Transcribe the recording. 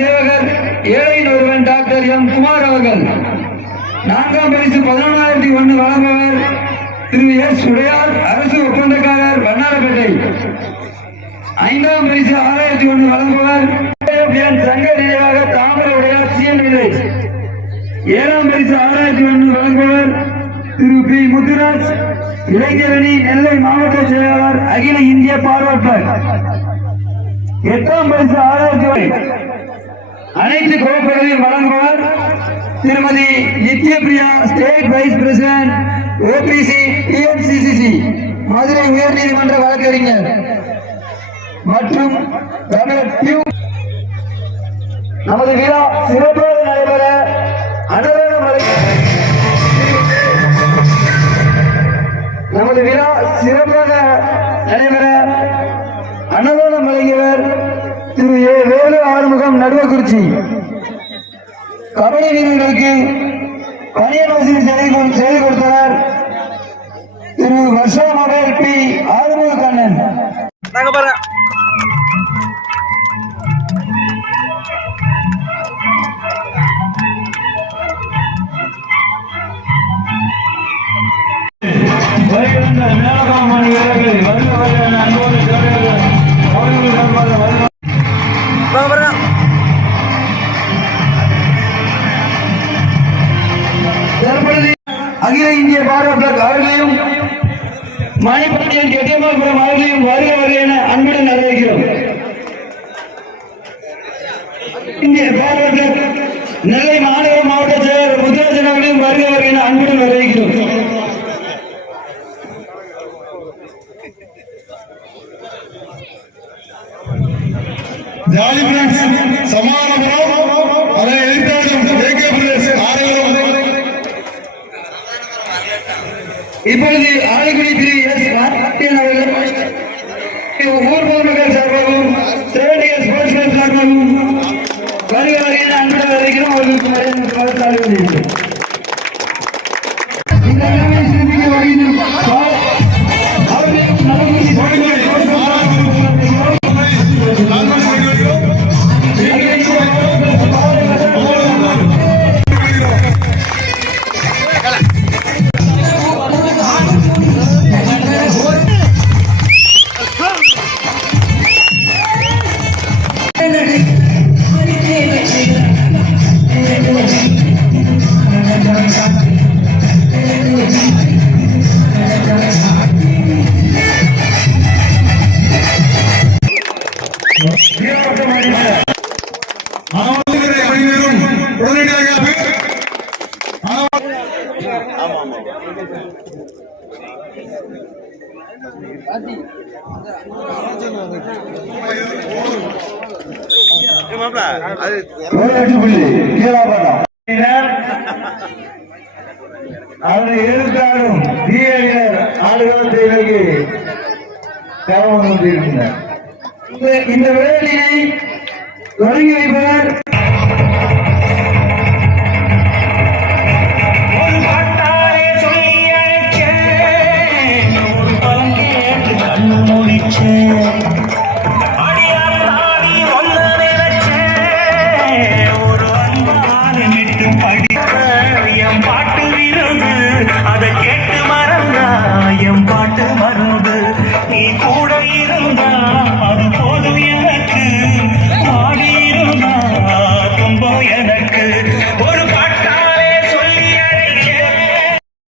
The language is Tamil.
சேவகர் ஏழை ஒருவன் டாக்டர் எம். குமார் அவர்கள். நான்காம் பரிசு பதினொன்றாயிரத்தி ஒன்று வழங்குவர் திரு. எஸ். உடையார் அரசு ஒப்பந்தக்காரர் வண்ணாரப்பேட்டை. ஐந்தாம் பரிசு ஆறாயிரத்தி ஒன்று வழங்குவர் சங்க நினைவாக தாமர உடையார் சிஎன் வில்லேஜ் ஏழாம் பரிசு ஆறாயிரத்தி ஒன்று வழங்குவர் திரு. பி. முத்துராஜ் இளைஞரணி நெல்லை மாவட்ட செயலாளர் அகில இந்திய பார்வையாளர் எட்டாம் பரிசு ஆறாயிரத்தி அனைத்து கோப்புகளையும் வழங்குவார் திருமதி Nithyapriya state vice president OBC TNCCC Madurai உயர்நீதிமன்ற வழக்கறிஞர் மற்றும் நமது விழா சிறப்பாக நடைபெற அனுதானம் நமது விழா சிறப்பாக நடைபெற அன்னதானம் வழங்கியவர் திரு ஏ வேலு ஆறுமுகம் நடுவக்குறிச்சி. கபடி வீரர்களுக்கு பணியர் வசதி செய்து செய்து கொடுத்தனர். திரு வர்ஷா மொபைல் பி. அகில இந்திய பாரத் அவர்களையும் மணிப்பாண்டியன் கெட்டியமாபுரம் அவர்களையும் வருக வருக என அன்புடன் அறிவிக்கிறோம் இந்திய பாரத் நெல்லை மாநகர மாவட்ட செயலர் முத்துராஜன் அவர்களையும் வருக வருக என அன்புடன் வரவேற்கிறோம். Jolly friends Samathanapuram. இப்பொழுது ஆலைக்குடி திரு எஸ் மார்டியன் அவர்கள் ஊர் பொதுமக்கள் சார்பாகவும் தேவடைய ஸ்போர்ட்ஸ் சார்பாகவும் வருக வருகிற அன்புடன் வரைக்கும் அவர்களுக்கு மரியாதை சார்பாக இந்த அனைவரும் உடனடியாக ஏ மாப்ள அது நூற்றி இந்த வேலையை தொடங்கி வைப்பவர்